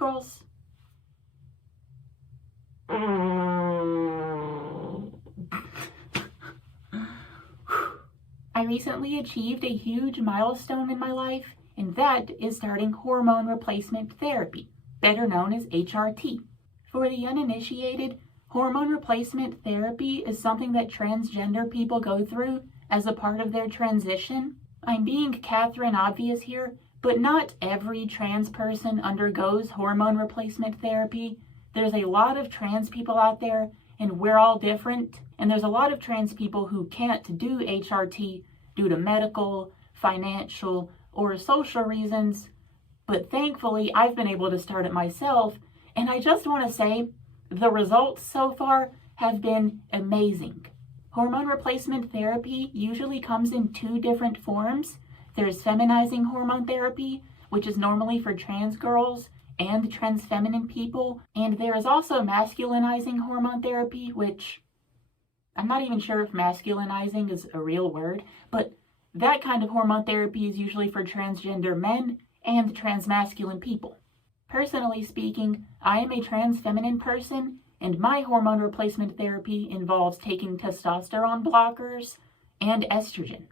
girls. I recently achieved a huge milestone in my life, and that is starting hormone replacement therapy, better known as HRT. For the uninitiated, hormone replacement therapy is something that transgender people go through as a part of their transition. I'm being Catherine obvious here, but not every trans person undergoes hormone replacement therapy. There's a lot of trans people out there, and we're all different. And there's a lot of trans people who can't do HRT due to medical, financial, or social reasons. But thankfully, I've been able to start it myself. And I just want to say, the results so far have been amazing. Hormone replacement therapy usually comes in two different forms. There's feminizing hormone therapy, which is normally for trans girls and trans feminine people. And there is also masculinizing hormone therapy, which I'm not even sure if masculinizing is a real word, but that kind of hormone therapy is usually for transgender men and transmasculine people. Personally speaking, I am a trans feminine person, and my hormone replacement therapy involves taking testosterone blockers and estrogen.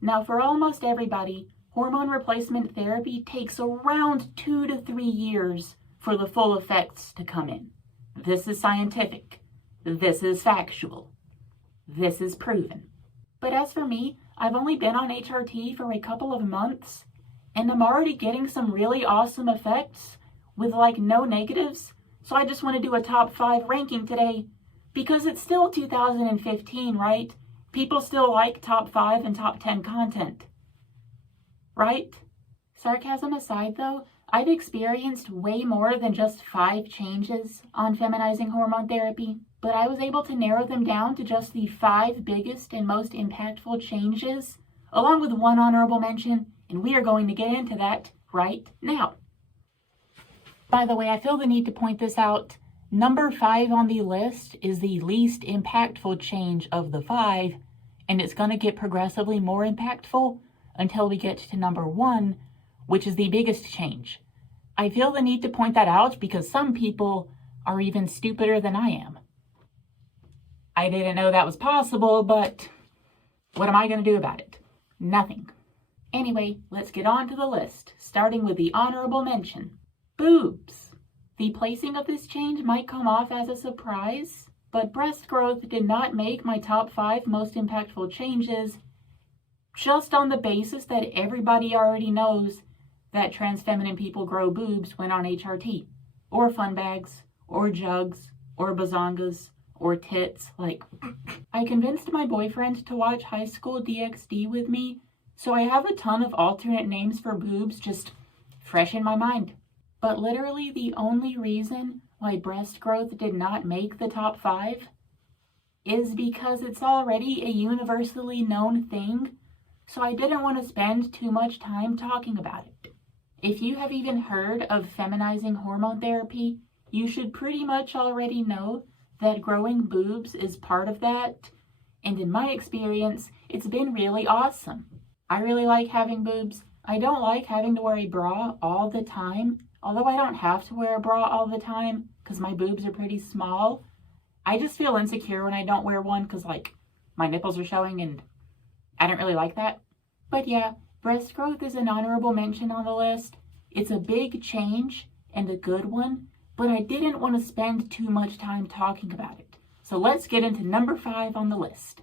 Now, for almost everybody, hormone replacement therapy takes around 2 to 3 years for the full effects to come in. This is scientific. This is factual. This is proven. But as for me, I've only been on HRT for a couple of months, and I'm already getting some really awesome effects with like no negatives. So I just want to do a top 5 ranking today because it's still 2015, right? People still like top 5 and top 10 content, right? Sarcasm aside though, I've experienced way more than just 5 changes on feminizing hormone therapy, but I was able to narrow them down to just the 5 biggest and most impactful changes, along with one honorable mention, and we are going to get into that right now. By the way, I feel the need to point this out. Number 5 on the list is the least impactful change of the 5, and it's going to get progressively more impactful until we get to number 1, which is the biggest change. I feel the need to point that out because some people are even stupider than I am. I didn't know that was possible, but what am I going to do about it? Nothing. Anyway, let's get on to the list, starting with the honorable mention. Boobs. The placing of this change might come off as a surprise, but breast growth did not make my top 5 most impactful changes just on the basis that everybody already knows that trans feminine people grow boobs when on HRT, or fun bags, or jugs, or bazongas, or tits. Like, I convinced my boyfriend to watch High School DxD with me, so I have a ton of alternate names for boobs just fresh in my mind. But literally the only reason why breast growth did not make the top 5 is because it's already a universally known thing, so I didn't want to spend too much time talking about it. If you have even heard of feminizing hormone therapy, you should pretty much already know that growing boobs is part of that, and in my experience, it's been really awesome. I really like having boobs. I don't like having to wear a bra all the time. Although I don't have to wear a bra all the time because my boobs are pretty small, I just feel insecure when I don't wear one because like my nipples are showing and I don't really like that. But yeah, breast growth is an honorable mention on the list. It's a big change and a good one, but I didn't want to spend too much time talking about it. So let's get into number 5 on the list.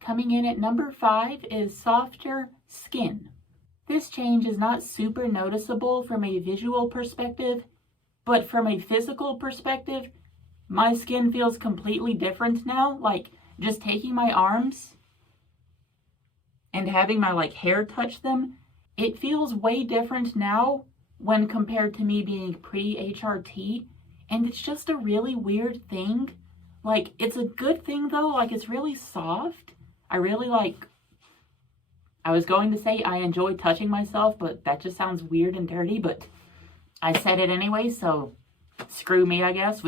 Coming in at number 5 is softer skin. This change is not super noticeable from a visual perspective, but from a physical perspective, my skin feels completely different now. Like, just taking my arms and having my like hair touch them, it feels way different now when compared to me being pre-HRT, and it's just a really weird thing. Like, it's a good thing though, like it's really soft. I was going to say I enjoy touching myself, but that just sounds weird and dirty, but I said it anyway, so screw me, I guess,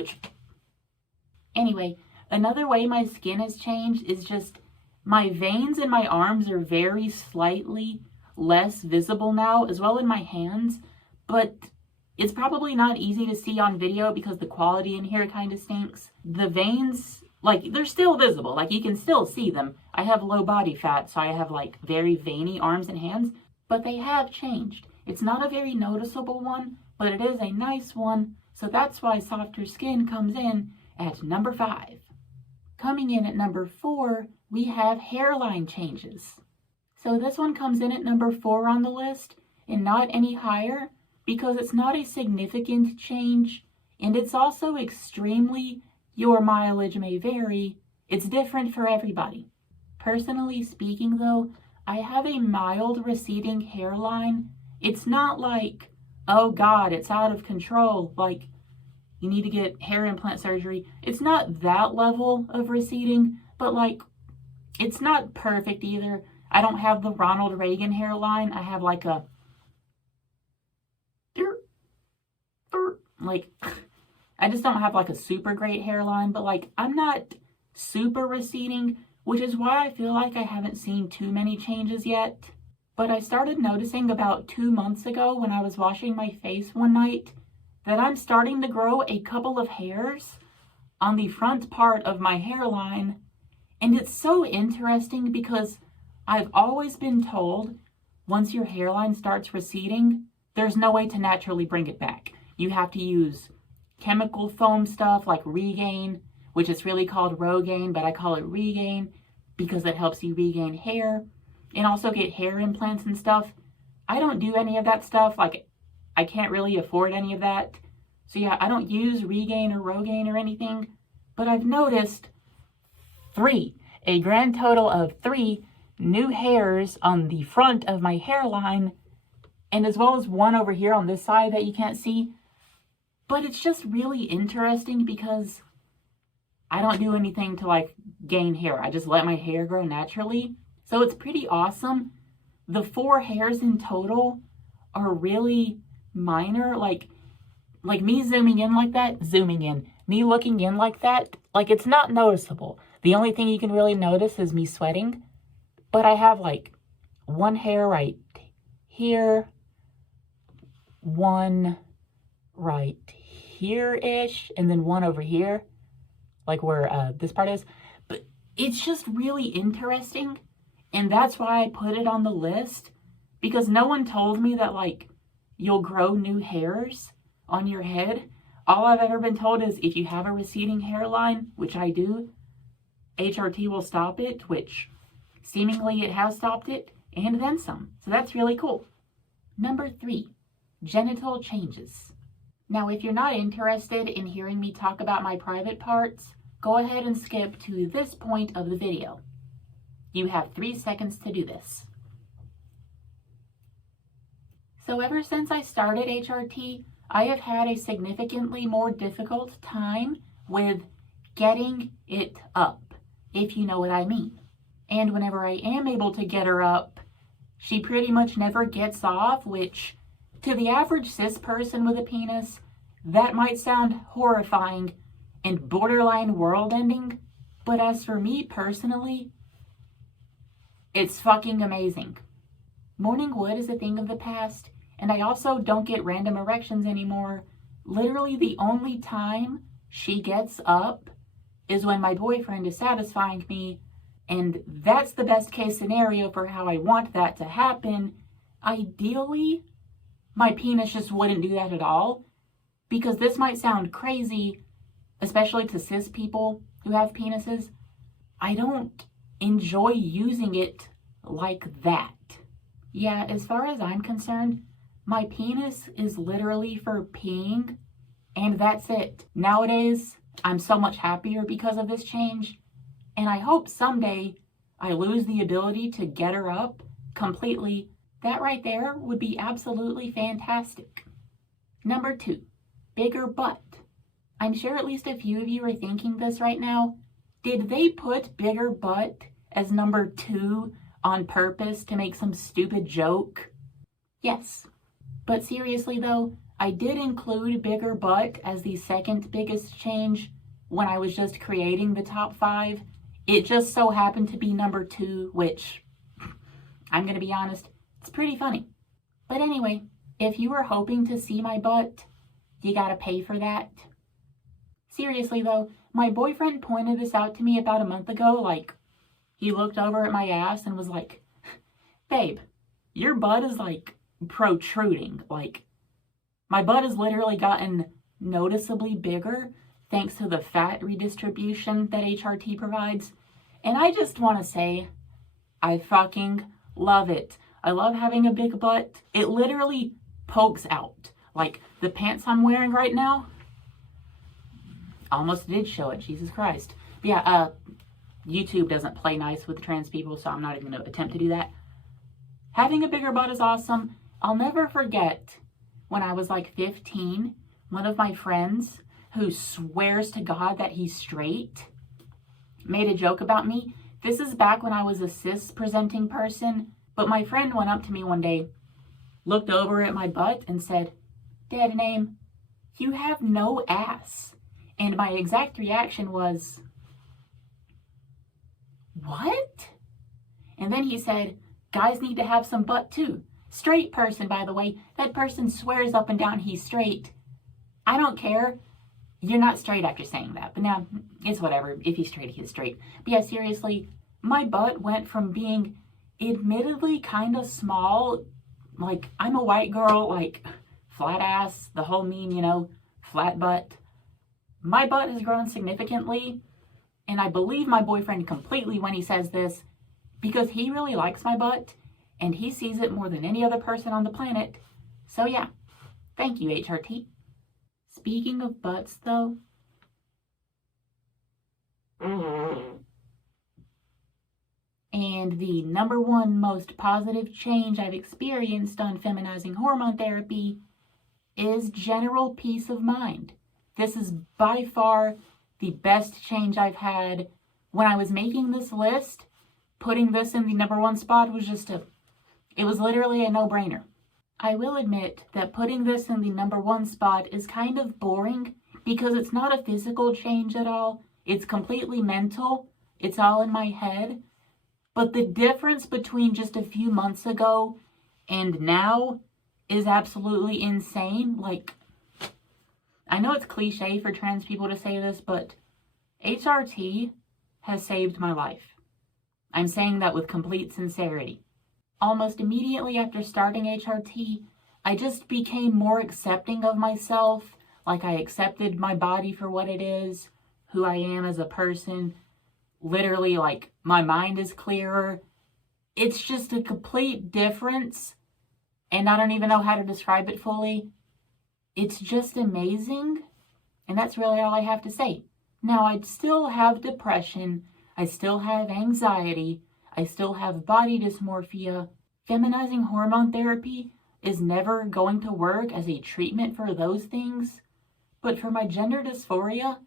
Anyway, another way my skin has changed is just my veins in my arms are very slightly less visible now, as well in my hands, but It's probably not easy to see on video because the quality in here kind of stinks. The veins, like, they're still visible. Like, you can still see them. I have low body fat, so I have, like, very veiny arms and hands. But they have changed. It's not a very noticeable one, but it is a nice one. So that's why softer skin comes in at number 5. Coming in at number 4, we have hairline changes. So this one comes in at number 4 on the list, and not any higher, because it's not a significant change, and it's also extremely, your mileage may vary, it's different for everybody. Personally speaking though, I have a mild receding hairline. It's not like, oh God, it's out of control, like you need to get hair implant surgery. It's not that level of receding, but like, it's not perfect either. I don't have the Ronald Reagan hairline. I have like a, like, I just don't have like a super great hairline, but like, I'm not super receding, which is why I feel like I haven't seen too many changes yet. But I started noticing about 2 months ago when I was washing my face one night that I'm starting to grow a couple of hairs on the front part of my hairline. And it's so interesting because I've always been told once your hairline starts receding, there's no way to naturally bring it back. You have to use chemical foam stuff like Regain, which is really called Rogaine, but I call it Regain because it helps you regain hair, and also get hair implants and stuff. I don't do any of that stuff. Like, I can't really afford any of that. So yeah, I don't use Regain or Rogaine or anything, but I've noticed a grand total of 3 new hairs on the front of my hairline, and as well as one over here on this side that you can't see. But it's just really interesting because I don't do anything to like gain hair. I just let my hair grow naturally. So it's pretty awesome. The 4 hairs in total are really minor. Like me zooming in like that, me looking in like that, like it's not noticeable. The only thing you can really notice is me sweating. But I have like 1 hair right here, 1 right here-ish, and then 1 over here, like where this part is. But it's just really interesting, and that's why I put it on the list, because no one told me that like you'll grow new hairs on your head. All I've ever been told is if you have a receding hairline, which I do, HRT will stop it, which seemingly it has stopped it, and then some. So that's really cool. Number 3, genital changes. Now, if you're not interested in hearing me talk about my private parts, go ahead and skip to this point of the video. You have 3 seconds to do this. So ever since I started HRT, I have had a significantly more difficult time with getting it up, if you know what I mean. And whenever I am able to get her up, she pretty much never gets off, which to the average cis person with a penis, that might sound horrifying and borderline world-ending, but as for me personally, it's fucking amazing. Morning wood is a thing of the past, and I also don't get random erections anymore. Literally the only time she gets up is when my boyfriend is satisfying me, and that's the best case scenario for how I want that to happen. Ideally, my penis just wouldn't do that at all, because this might sound crazy, especially to cis people who have penises. I don't enjoy using it like that. Yeah, as far as I'm concerned, my penis is literally for peeing, and that's it. Nowadays, I'm so much happier because of this change, and I hope someday I lose the ability to get her up completely. That right there would be absolutely fantastic. Number 2, bigger butt. I'm sure at least a few of you are thinking this right now. Did they put bigger butt as number 2 on purpose to make some stupid joke? Yes. But seriously though, I did include bigger butt as the second biggest change when I was just creating the top 5. It just so happened to be number 2, which, I'm gonna be honest, it's pretty funny. But anyway, if you were hoping to see my butt, you gotta pay for that. Seriously though, my boyfriend pointed this out to me about a month ago. Like, he looked over at my ass and was like, babe, your butt is like protruding. Like, my butt has literally gotten noticeably bigger thanks to the fat redistribution that HRT provides. And I just want to say, I fucking love it. I love having a big butt. It literally pokes out. Like, the pants I'm wearing right now, almost did show it, Jesus Christ. But yeah, YouTube doesn't play nice with trans people, so I'm not even going to attempt to do that. Having a bigger butt is awesome. I'll never forget when I was like 15, one of my friends who swears to God that he's straight made a joke about me. This is back when I was a cis presenting person, but my friend went up to me one day, looked over at my butt and said, "Dead name, you have no ass." And my exact reaction was, "What?" And then he said, "Guys need to have some butt too." Straight person, by the way. That person swears up and down he's straight. I don't care. You're not straight after saying that. But now, it's whatever. If he's straight, he's straight. But yeah, seriously, my butt went from being admittedly kind of small, like, I'm a white girl, like, flat ass, the whole meme, you know, flat butt. My butt has grown significantly, and I believe my boyfriend completely when he says this, because he really likes my butt, and he sees it more than any other person on the planet. So yeah, thank you, HRT. Speaking of butts, though, and the number one most positive change I've experienced on feminizing hormone therapy is general peace of mind. This is by far the best change I've had. When I was making this list, putting this in the number one spot was it was literally a no-brainer. I will admit that putting this in the number one spot is kind of boring because it's not a physical change at all. It's completely mental. It's all in my head. But the difference between just a few months ago and now is absolutely insane. Like, I know it's cliche for trans people to say this, but HRT has saved my life. I'm saying that with complete sincerity. Almost immediately after starting HRT, I just became more accepting of myself. Like, I accepted my body for what it is, who I am as a person. Literally, like, my mind is clearer. It's just a complete difference, and I don't even know how to describe it fully. It's just amazing, and that's really all I have to say. Now, I still have depression, I still have anxiety, I still have body dysmorphia. Feminizing hormone therapy is never going to work as a treatment for those things, but for my gender dysphoria,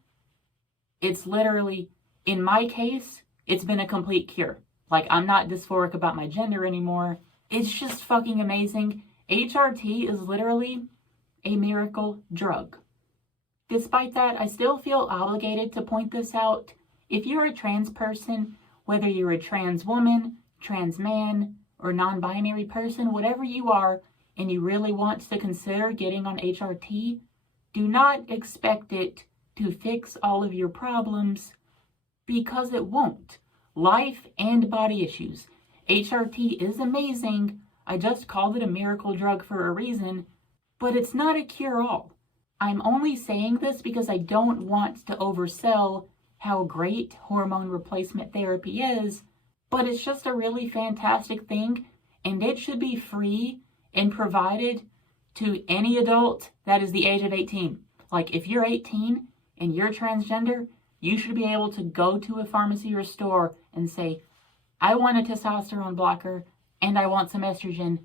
it's literally, in my case, it's been a complete cure. Like, I'm not dysphoric about my gender anymore. It's just fucking amazing. HRT is literally a miracle drug. Despite that, I still feel obligated to point this out. If you're a trans person, whether you're a trans woman, trans man, or non-binary person, whatever you are, and you really want to consider getting on HRT, do not expect it to fix all of your problems, because it won't. Life and body issues. HRT is amazing. I just called it a miracle drug for a reason, but it's not a cure-all. I'm only saying this because I don't want to oversell how great hormone replacement therapy is, but it's just a really fantastic thing, and it should be free and provided to any adult that is the age of 18. Like, if you're 18 and you're transgender, you should be able to go to a pharmacy or store and say, "I want a testosterone blocker and I want some estrogen,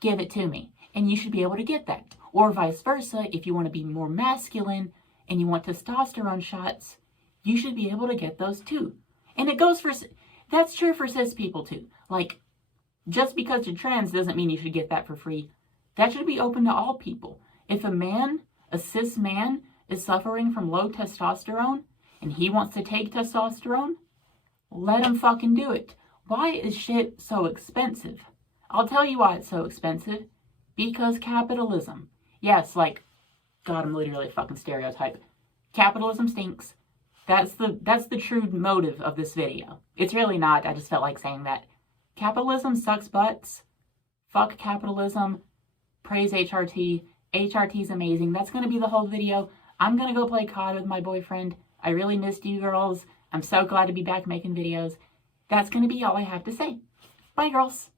give it to me." And you should be able to get that. Or vice versa, if you want to be more masculine and you want testosterone shots, you should be able to get those too. And it goes for, that's true for cis people too. Like, just because you're trans doesn't mean you should get that for free. That should be open to all people. If a man, a cis man, is suffering from low testosterone and he wants to take testosterone, let him fucking do it. Why is shit so expensive? I'll tell you why it's so expensive. Because capitalism. Yes, like, God, I'm literally a fucking stereotype. Capitalism stinks. That's the true motive of this video. It's really not. I just felt like saying that. Capitalism sucks butts. Fuck capitalism. Praise HRT. HRT's amazing. That's going to be the whole video. I'm going to go play COD with my boyfriend. I really missed you girls. I'm so glad to be back making videos. That's going to be all I have to say. Bye, girls.